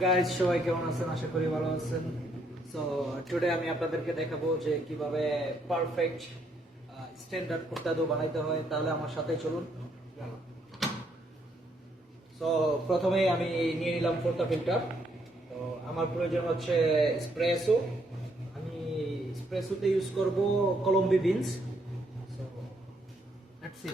গাইস সবাই কেমন আছেন? আশা করি ভালো আছেন। সো টুডে আমি আপনাদেরকে দেখাবো যে কিভাবে পারফেক্ট স্ট্যান্ডার্ড কুর্তা বানাইতে হয়। তাহলে আমার সাথে চলুন। সো প্রথমেই আমি নিয়ে নিলাম কুর্তা ফিল্টার। তো আমার প্রয়োজন হচ্ছে স্প্রেসো। আমি স্প্রেসোতে ইউজ করব কলম্বি বিনস। So let's see.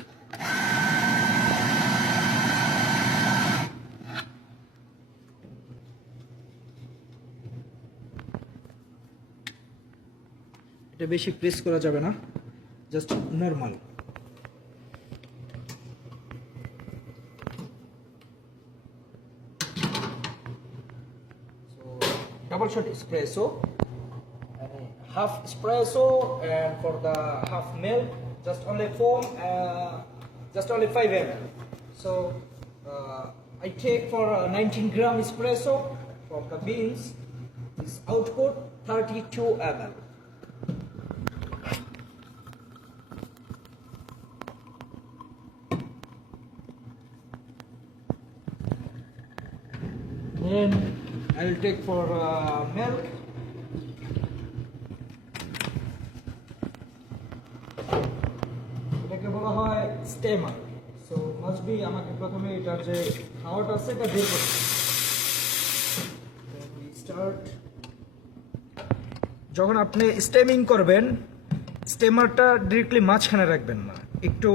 এটা বেশি প্রেস করা যাবে না, just normal. So double shot espresso, half espresso, and for the half milk, just only foam, just only 5 ml. So I take for 19 gram espresso from the beans. This output 32 ml. Then I'll take for milk. এটাকে বলা হয় স্টেমার। So must be আমাকে প্রথমে এটার যে হাওয়াটা আছে এটা বের করতে হবে। স্টার্ট। যখন আপনি স্টেমিং করবেন, স্টেমারটা ডিরেক্টলি মাঝখানে রাখবেন না, একটু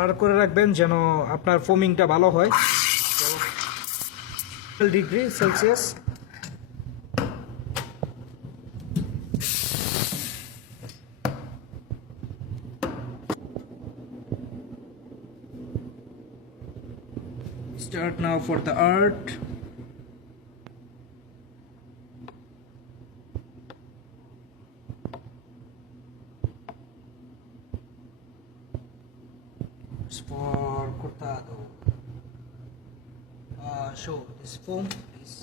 আর করে রাখবেন যেন আপনার ফোমিংটা ভালো হয়। Degree Celsius. Start now for the art. It's for cortado. Show this foam, please.